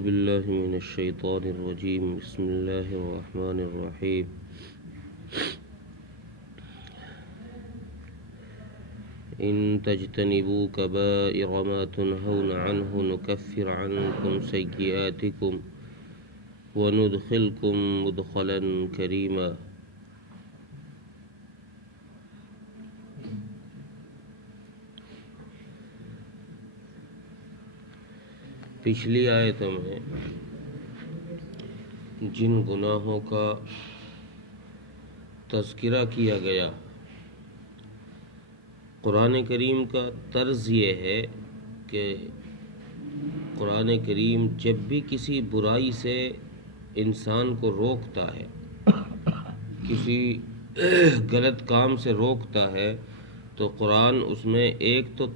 باللہ من الشیطان الرجیم بسم اللہ الرحمن الرحیم ان تجتنبوا کبائر ما تنہون عنہ نکفر عنکم سیئاتکم وندخلکم مدخلا کریما۔ پچھلی آیتوں میں جن گناہوں کا تذکرہ کیا گیا، قرآن کریم کا طرز یہ ہے کہ قرآن کریم جب بھی کسی برائی سے انسان کو روکتا ہے، کسی غلط کام سے روکتا ہے، تو قرآن اس میں ایک تو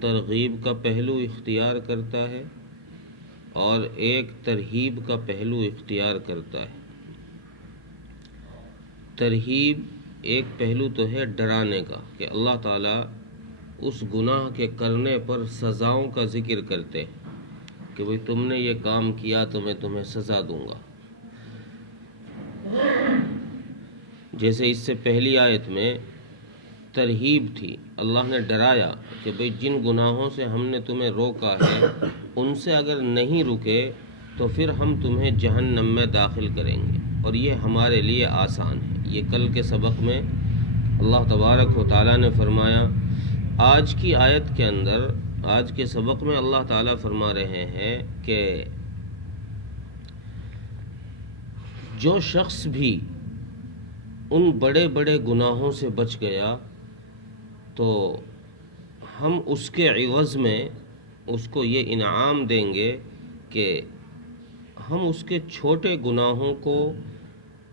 ترغیب کا پہلو اختیار کرتا ہے اور ایک ترہیب کا پہلو اختیار کرتا ہے۔ ترہیب ایک پہلو تو ہے ڈرانے کا کہ اللہ تعالیٰ اس گناہ کے کرنے پر سزاؤں کا ذکر کرتے ہیں کہ بھئی تم نے یہ کام کیا تو میں تمہیں سزا دوں گا۔ جیسے اس سے پہلی آیت میں ترہیب تھی، اللہ نے ڈرایا کہ بھئی جن گناہوں سے ہم نے تمہیں روکا ہے ان سے اگر نہیں رکے تو پھر ہم تمہیں جہنم میں داخل کریں گے، اور یہ ہمارے لیے آسان ہے۔ یہ کل کے سبق میں اللہ تبارک و تعالیٰ نے فرمایا۔ آج کی آیت کے اندر، آج کے سبق میں اللہ تعالیٰ فرما رہے ہیں کہ جو شخص بھی ان بڑے بڑے گناہوں سے بچ گیا تو ہم اس کے عوض میں اس کو یہ انعام دیں گے کہ ہم اس کے چھوٹے گناہوں کو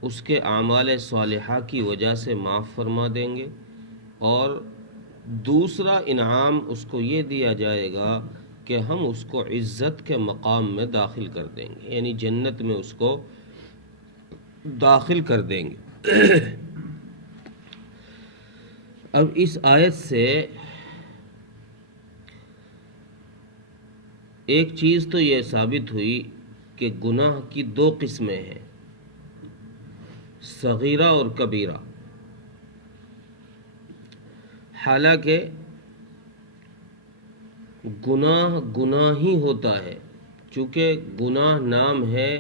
اس کے اعمال صالحہ کی وجہ سے معاف فرما دیں گے، اور دوسرا انعام اس کو یہ دیا جائے گا کہ ہم اس کو عزت کے مقام میں داخل کر دیں گے، یعنی جنت میں اس کو داخل کر دیں گے۔ اب اس آیت سے ایک چیز تو یہ ثابت ہوئی کہ گناہ کی دو قسمیں ہیں، صغیرہ اور کبیرہ۔ حالانکہ گناہ گناہ ہی ہوتا ہے، چونکہ گناہ نام ہے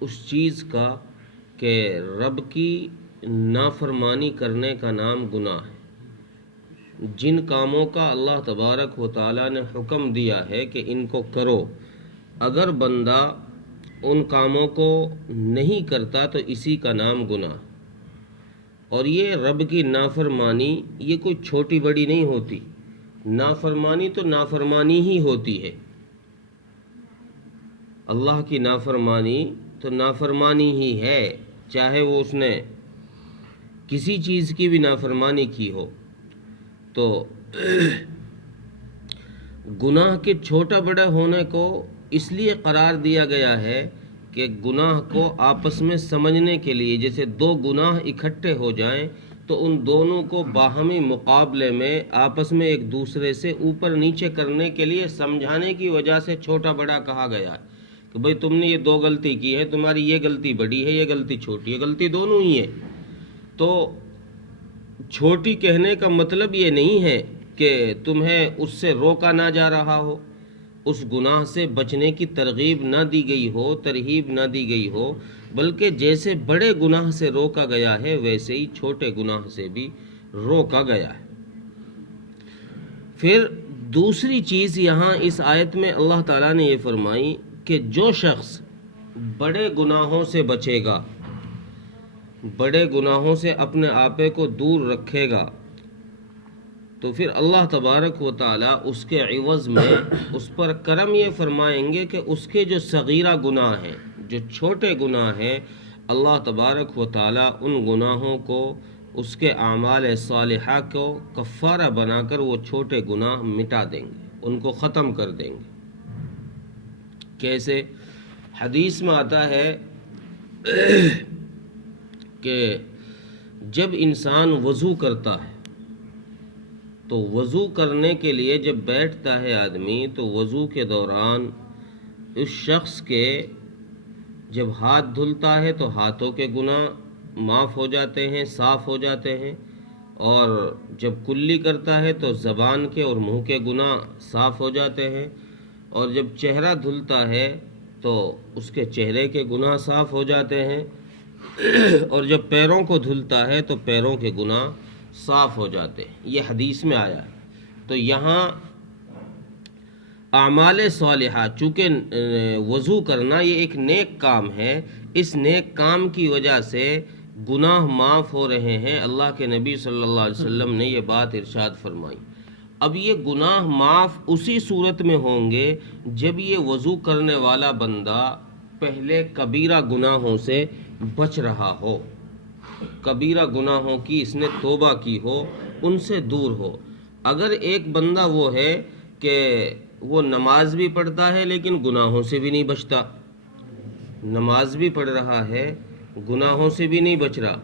اس چیز کا کہ رب کی نافرمانی کرنے کا نام گناہ ہے۔ جن کاموں کا اللہ تبارک و تعالیٰ نے حکم دیا ہے کہ ان کو کرو، اگر بندہ ان کاموں کو نہیں کرتا تو اسی کا نام گناہ۔ اور یہ رب کی نافرمانی یہ کوئی چھوٹی بڑی نہیں ہوتی، نافرمانی تو نافرمانی ہی ہوتی ہے۔ اللہ کی نافرمانی تو نافرمانی ہی ہے، چاہے وہ اس نے کسی چیز کی بھی نافرمانی کی ہو۔ تو گناہ کے چھوٹا بڑا ہونے کو اس لیے قرار دیا گیا ہے کہ گناہ کو آپس میں سمجھنے کے لیے، جیسے دو گناہ اکٹھے ہو جائیں تو ان دونوں کو باہمی مقابلے میں آپس میں ایک دوسرے سے اوپر نیچے کرنے کے لیے سمجھانے کی وجہ سے چھوٹا بڑا کہا گیا ہے کہ بھئی تم نے یہ دو غلطی کی ہے، تمہاری یہ غلطی بڑی ہے، یہ غلطی چھوٹی ہے، غلطی دونوں ہی ہے۔ تو چھوٹی کہنے کا مطلب یہ نہیں ہے کہ تمہیں اس سے روکا نہ جا رہا ہو، اس گناہ سے بچنے کی ترغیب نہ دی گئی ہو، ترہیب نہ دی گئی ہو، بلکہ جیسے بڑے گناہ سے روکا گیا ہے ویسے ہی چھوٹے گناہ سے بھی روکا گیا ہے۔ پھر دوسری چیز یہاں اس آیت میں اللہ تعالیٰ نے یہ فرمائی کہ جو شخص بڑے گناہوں سے بچے گا، بڑے گناہوں سے اپنے آپے کو دور رکھے گا، تو پھر اللہ تبارک و تعالیٰ اس کے عوض میں اس پر کرم یہ فرمائیں گے کہ اس کے جو صغیرہ گناہ ہیں، جو چھوٹے گناہ ہیں، اللہ تبارک و تعالیٰ ان گناہوں کو، اس کے اعمال صالحہ کو کفارہ بنا کر وہ چھوٹے گناہ مٹا دیں گے، ان کو ختم کر دیں گے۔ کیسے؟ حدیث میں آتا ہے کہ جب انسان وضو کرتا ہے تو وضو کرنے کے لیے جب بیٹھتا ہے آدمی تو وضو کے دوران اس شخص کے جب ہاتھ دھلتا ہے تو ہاتھوں کے گناہ معاف ہو جاتے ہیں، صاف ہو جاتے ہیں، اور جب کلی کرتا ہے تو زبان کے اور منہ کے گناہ صاف ہو جاتے ہیں، اور جب چہرہ دھلتا ہے تو اس کے چہرے کے گناہ صاف ہو جاتے ہیں، اور جب پیروں کو دھلتا ہے تو پیروں کے گناہ صاف ہو جاتے ہیں۔ یہ حدیث میں آیا ہے۔ تو یہاں اعمال صالحہ، چونکہ وضو کرنا یہ ایک نیک کام ہے، اس نیک کام کی وجہ سے گناہ معاف ہو رہے ہیں۔ اللہ کے نبی صلی اللہ علیہ وسلم نے یہ بات ارشاد فرمائی۔ اب یہ گناہ معاف اسی صورت میں ہوں گے جب یہ وضو کرنے والا بندہ پہلے کبیرہ گناہوں سے بچ رہا ہو، کبیرہ گناہوں کی اس نے توبہ کی ہو، ان سے دور ہو۔ اگر ایک بندہ وہ ہے کہ وہ نماز بھی پڑھتا ہے لیکن گناہوں سے بھی نہیں بچتا، نماز بھی پڑھ رہا ہے، گناہوں سے بھی نہیں بچ رہا،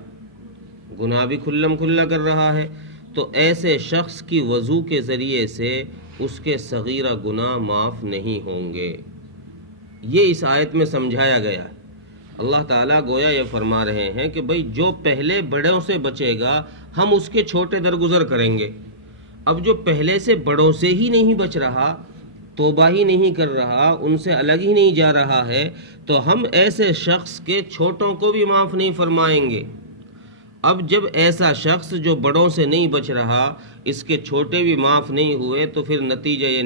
گناہ بھی کھلم کھلا کر رہا ہے، تو ایسے شخص کی وضو کے ذریعے سے اس کے صغیرہ گناہ معاف نہیں ہوں گے۔ یہ اس آیت میں سمجھایا گیا ہے۔ اللہ تعالیٰ گویا یہ فرما رہے ہیں کہ بھئی جو پہلے بڑوں سے بچے گا ہم اس کے چھوٹے درگزر کریں گے۔ اب جو پہلے سے بڑوں سے ہی نہیں بچ رہا، توبہ ہی نہیں کر رہا، ان سے الگ ہی نہیں جا رہا ہے، تو ہم ایسے شخص کے چھوٹوں کو بھی معاف نہیں فرمائیں گے۔ اب جب ایسا شخص جو بڑوں سے نہیں بچ رہا، اس کے چھوٹے بھی معاف نہیں ہوئے، تو پھر نتیجہ یہ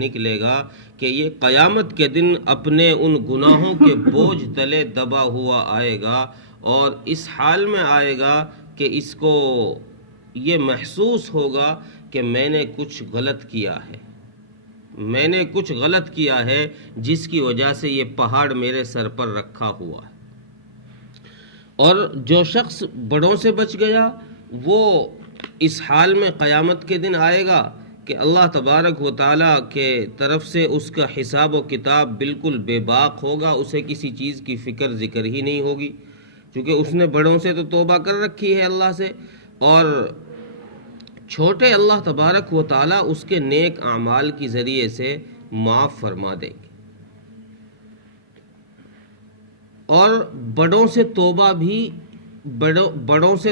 نکلے گا کہ یہ قیامت کے دن اپنے ان گناہوں کے بوجھ تلے دبا ہوا آئے گا، اور اس حال میں آئے گا کہ اس کو یہ محسوس ہوگا کہ میں نے کچھ غلط کیا ہے، میں نے کچھ غلط کیا ہے جس کی وجہ سے یہ پہاڑ میرے سر پر رکھا ہوا ہے۔ اور جو شخص بڑوں سے بچ گیا وہ اس حال میں قیامت کے دن آئے گا کہ اللہ تبارک و تعالیٰ کے طرف سے اس کا حساب و کتاب بالکل بے باک ہوگا، اسے کسی چیز کی فکر ذکر ہی نہیں ہوگی، کیونکہ اس نے بڑوں سے تو توبہ کر رکھی ہے اللہ سے، اور چھوٹے اللہ تبارک و تعالیٰ اس کے نیک اعمال کی ذریعے سے معاف فرما دیں گے۔ اور بڑوں سے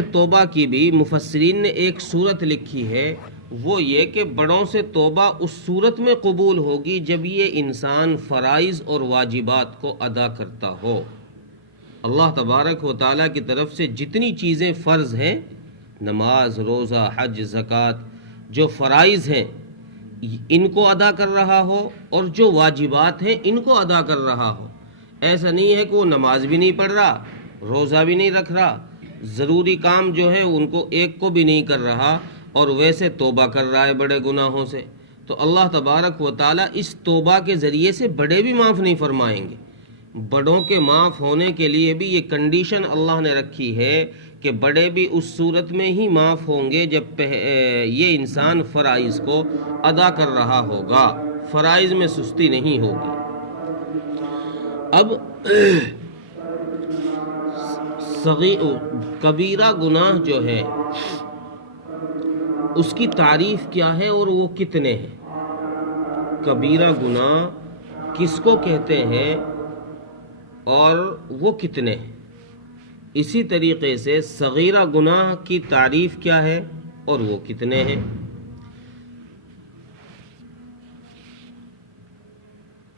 توبہ کی بھی مفسرین نے ایک صورت لکھی ہے، وہ یہ کہ بڑوں سے توبہ اس صورت میں قبول ہوگی جب یہ انسان فرائض اور واجبات کو ادا کرتا ہو۔ اللہ تبارک و تعالیٰ کی طرف سے جتنی چیزیں فرض ہیں، نماز، روزہ، حج، زکوٰۃ، جو فرائض ہیں ان کو ادا کر رہا ہو، اور جو واجبات ہیں ان کو ادا کر رہا ہو۔ ایسا نہیں ہے کہ وہ نماز بھی نہیں پڑھ رہا، روزہ بھی نہیں رکھ رہا، ضروری کام جو ہے ان کو ایک کو بھی نہیں کر رہا، اور ویسے توبہ کر رہا ہے بڑے گناہوں سے، تو اللہ تبارک و تعالیٰ اس توبہ کے ذریعے سے بڑے بھی معاف نہیں فرمائیں گے۔ بڑوں کے معاف ہونے کے لیے بھی یہ کنڈیشن اللہ نے رکھی ہے کہ بڑے بھی اس صورت میں ہی معاف ہوں گے جب یہ انسان فرائض کو ادا کر رہا ہوگا، فرائض میں سستی نہیں ہوگی۔ اب کبیرہ گناہ جو ہے اس کی تعریف کیا ہے اور وہ کتنے ہیں؟ کبیرہ گناہ کس کو کہتے ہیں اور وہ کتنے ہیں؟ اسی طریقے سے صغیرہ گناہ کی تعریف کیا ہے اور وہ کتنے ہیں؟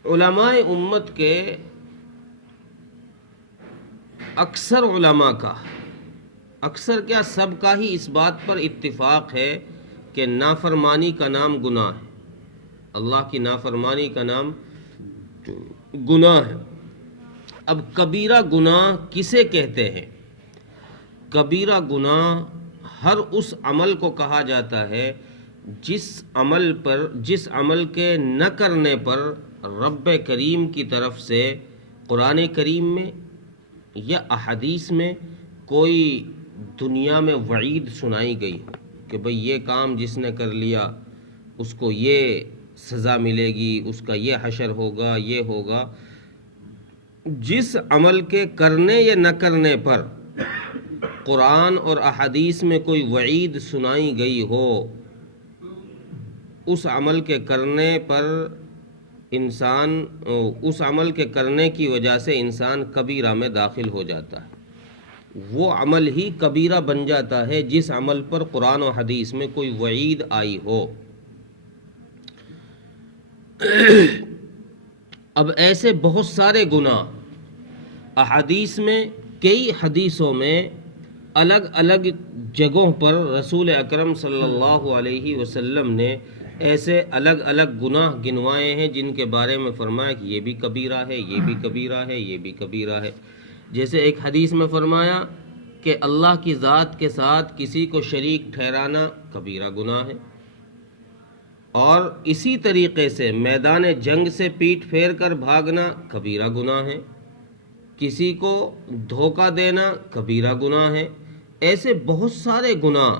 علماء امت کے اکثر علماء کا، اکثر کیا سب کا ہی اس بات پر اتفاق ہے کہ نافرمانی کا نام گناہ ہے، اللہ کی نافرمانی کا نام گناہ ہے۔ اب کبیرہ گناہ کسے کہتے ہیں؟ کبیرہ گناہ ہر اس عمل کو کہا جاتا ہے جس عمل کے نہ کرنے پر رب کریم کی طرف سے قرآن کریم میں یا احادیث میں کوئی دنیا میں وعید سنائی گئی ہو کہ بھئی یہ کام جس نے کر لیا اس کو یہ سزا ملے گی، اس کا یہ حشر ہوگا، یہ ہوگا۔ جس عمل کے کرنے یا نہ کرنے پر قرآن اور احادیث میں کوئی وعید سنائی گئی ہو، اس عمل کے کرنے پر انسان اس عمل کے کرنے کی وجہ سے انسان کبیرہ میں داخل ہو جاتا ہے، وہ عمل ہی کبیرہ بن جاتا ہے جس عمل پر قرآن و حدیث میں کوئی وعید آئی ہو۔ اب ایسے بہت سارے گناہ احادیث میں، کئی حدیثوں میں الگ الگ جگہوں پر رسول اکرم صلی اللہ علیہ وسلم نے ایسے الگ الگ گناہ گنوائے ہیں جن کے بارے میں فرمایا کہ یہ بھی کبیرہ ہے، یہ بھی کبیرہ ہے، یہ بھی کبیرہ ہے۔ جیسے ایک حدیث میں فرمایا کہ اللہ کی ذات کے ساتھ کسی کو شریک ٹھہرانا کبیرہ گناہ ہے، اور اسی طریقے سے میدان جنگ سے پیٹھ پھیر کر بھاگنا کبیرہ گناہ ہے، کسی کو دھوکہ دینا کبیرہ گناہ ہے۔ ایسے بہت سارے گناہ،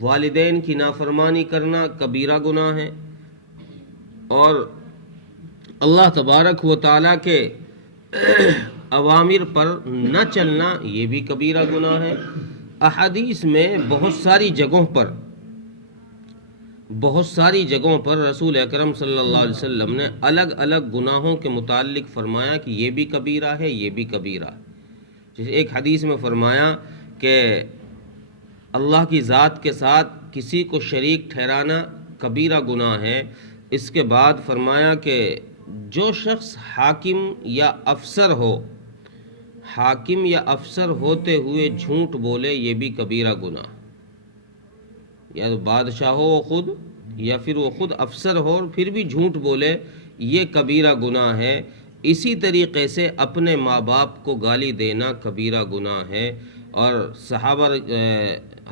والدین کی نافرمانی کرنا کبیرہ گناہ ہے، اور اللہ تبارک و تعالیٰ کے اوامر پر نہ چلنا یہ بھی کبیرہ گناہ ہے۔ احادیث میں بہت ساری جگہوں پر رسول اکرم صلی اللہ علیہ وسلم نے الگ الگ گناہوں کے متعلق فرمایا کہ یہ بھی کبیرہ ہے، یہ بھی کبیرہ ہے۔ جیسے ایک حدیث میں فرمایا کہ اللہ کی ذات کے ساتھ کسی کو شریک ٹھہرانا کبیرہ گناہ ہے۔ اس کے بعد فرمایا کہ جو شخص حاکم یا افسر ہوتے ہوئے جھوٹ بولے یہ بھی کبیرہ گناہ، یا بادشاہ ہو وہ خود، یا پھر وہ خود افسر ہو اور پھر بھی جھوٹ بولے، یہ کبیرہ گناہ ہے۔ اسی طریقے سے اپنے ماں باپ کو گالی دینا کبیرہ گناہ ہے۔ اور صحابہ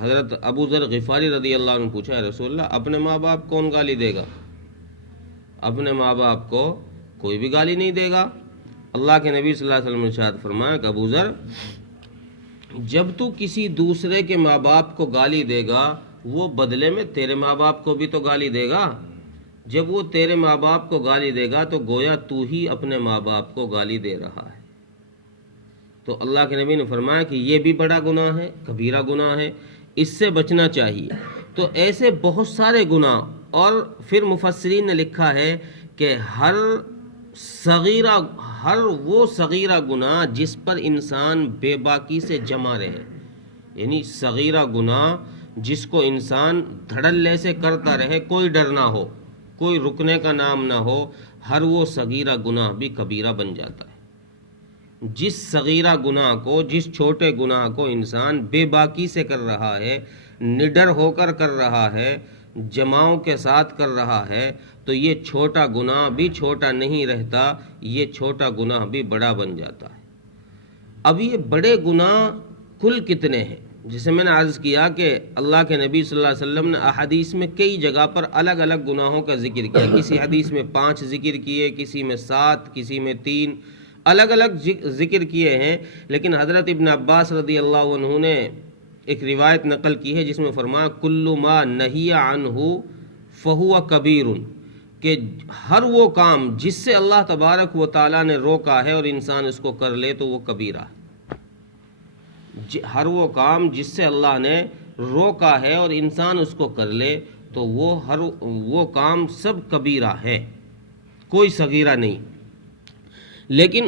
حضرت ابو ذر غفاری رضی اللہ عنہ پوچھا، ہے رسول اللہ اپنے ماں باپ کون گالی دے گا؟ اپنے ماں باپ کو کوئی بھی گالی نہیں دے گا۔ اللہ کے نبی صلی اللہ علیہ وسلم نے ارشاد فرمایا کہ ابو ذر، جب تو کسی دوسرے کے ماں باپ کو گالی دے گا وہ بدلے میں تیرے ماں باپ کو بھی تو گالی دے گا۔ جب وہ تیرے ماں باپ کو گالی دے گا تو گویا تو ہی اپنے ماں باپ کو گالی دے رہا ہے۔ تو اللہ کے نبی نے فرمایا کہ یہ بھی بڑا گناہ ہے، کبیرہ گناہ ہے، اس سے بچنا چاہیے۔ تو ایسے بہت سارے گناہ، اور پھر مفسرین نے لکھا ہے کہ ہر وہ صغیرہ گناہ جس پر انسان بے باکی سے جمع رہے، یعنی صغیرہ گناہ جس کو انسان دھڑلے سے کرتا رہے، کوئی ڈر نہ ہو، کوئی رکنے کا نام نہ ہو، ہر وہ صغیرہ گناہ بھی کبیرہ بن جاتا ہے۔ جس صغیرہ گناہ کو، جس چھوٹے گناہ کو انسان بے باکی سے کر رہا ہے، نڈر ہو کر کر رہا ہے، جماؤں کے ساتھ کر رہا ہے، تو یہ چھوٹا گناہ بھی چھوٹا نہیں رہتا، یہ چھوٹا گناہ بھی بڑا بن جاتا ہے۔ اب یہ بڑے گناہ کل کتنے ہیں؟ جسے میں نے عرض کیا کہ اللہ کے نبی صلی اللہ علیہ وسلم نے احادیث میں کئی جگہ پر الگ الگ گناہوں کا ذکر کیا۔ کسی حدیث میں 5 ذکر کیے، کسی میں 7، کسی میں 3، الگ الگ ذکر کیے ہیں۔ لیکن حضرت ابن عباس رضی اللہ عنہ نے ایک روایت نقل کی ہے جس میں فرمایا کل ما نہی عنہ فہو کبیر، کہ ہر وہ کام جس سے اللہ تبارک و تعالیٰ نے روکا ہے اور انسان اس کو کر لے تو وہ کبیرہ ہے۔ ہر وہ کام جس سے اللہ نے روکا ہے اور انسان اس کو کر لے تو وہ کام سب کبیرہ ہے، کوئی صغیرہ نہیں۔ لیکن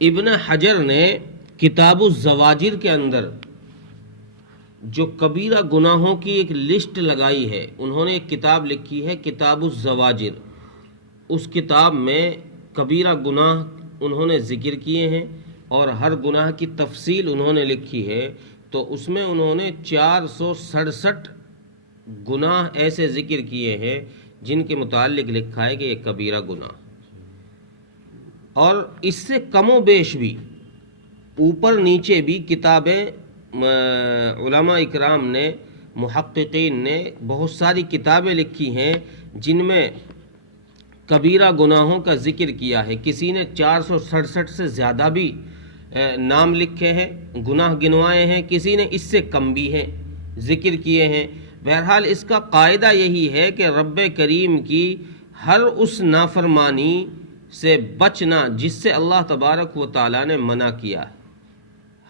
ابن حجر نے کتاب الزواجر کے اندر جو کبیرہ گناہوں کی ایک لسٹ لگائی ہے، انہوں نے ایک کتاب لکھی ہے کتاب الزواجر۔ اس کتاب میں کبیرہ گناہ انہوں نے ذکر کیے ہیں اور ہر گناہ کی تفصیل انہوں نے لکھی ہے۔ تو اس میں انہوں نے 467 گناہ ایسے ذکر کیے ہیں جن کے متعلق لکھا ہے کہ یہ کبیرہ گناہ، اور اس سے کم و بیش بھی اوپر نیچے بھی کتابیں علماء اکرام نے، محققین نے بہت ساری کتابیں لکھی ہیں جن میں کبیرہ گناہوں کا ذکر کیا ہے۔ کسی نے 467 سے زیادہ بھی نام لکھے ہیں، گناہ گنوائے ہیں، کسی نے اس سے کم بھی ہیں ذکر کیے ہیں۔ بہرحال اس کا قاعدہ یہی ہے کہ رب کریم کی ہر اس نافرمانی سے بچنا جس سے اللہ تبارک و تعالیٰ نے منع کیا ہے،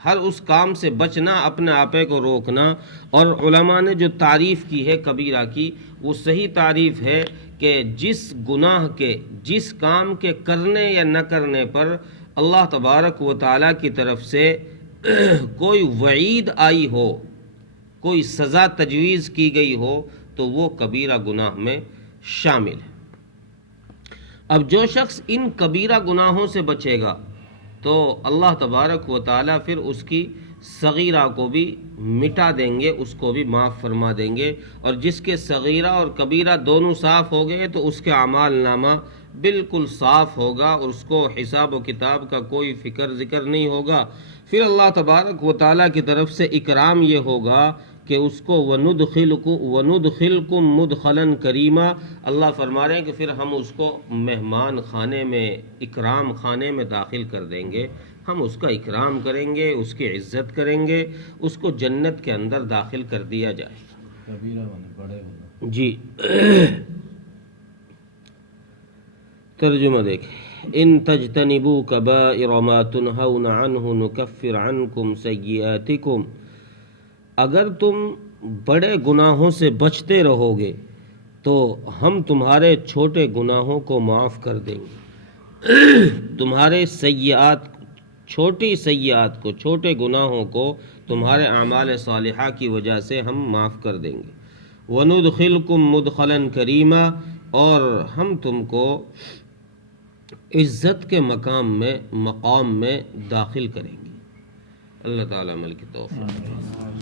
ہر اس کام سے بچنا، اپنے آپے کو روکنا۔ اور علماء نے جو تعریف کی ہے کبیرہ کی، وہ صحیح تعریف ہے کہ کہ جس گناہ کے، جس کام کے کرنے یا نہ کرنے پر اللہ تبارک و تعالیٰ کی طرف سے کوئی وعید آئی ہو، کوئی سزا تجویز کی گئی ہو، تو وہ کبیرہ گناہ میں شامل ہے۔ اب جو شخص ان کبیرہ گناہوں سے بچے گا تو اللہ تبارک و تعالیٰ پھر اس کی صغیرہ کو بھی مٹا دیں گے، اس کو بھی معاف فرما دیں گے، اور جس کے صغیرہ اور کبیرہ دونوں صاف ہو گئے تو اس کے اعمال نامہ بالکل صاف ہوگا، اور اس کو حساب و کتاب کا کوئی فکر ذکر نہیں ہوگا۔ پھر اللہ تبارک و تعالیٰ کی طرف سے اکرام یہ ہوگا کہ اس کو وَنُدْخِلْكُمْ مُدْخَلًا کریما، اللہ فرما رہے ہیں کہ پھر ہم اس کو مہمان خانے میں، اکرام خانے میں داخل کر دیں گے، ہم اس کا اکرام کریں گے، اس کی عزت کریں گے، اس کو جنت کے اندر داخل کر دیا جائے گا۔ جی ترجمہ دیکھیں، ان تجتنبوا کبائر ما تنہون عنہ نکفر عنکم سیئاتکم، اگر تم بڑے گناہوں سے بچتے رہو گے تو ہم تمہارے چھوٹے گناہوں کو معاف کر دیں گے، تمہارے سیئات، چھوٹی سیئات کو، چھوٹے گناہوں کو تمہارے اعمال صالحہ کی وجہ سے ہم معاف کر دیں گے۔ وَنُدْخِلْكُمْ مُدْخَلًا کریما، اور ہم تم کو عزت کے مقام میں داخل کریں گے۔ اللہ تعالیٰ عمل کی توفیق۔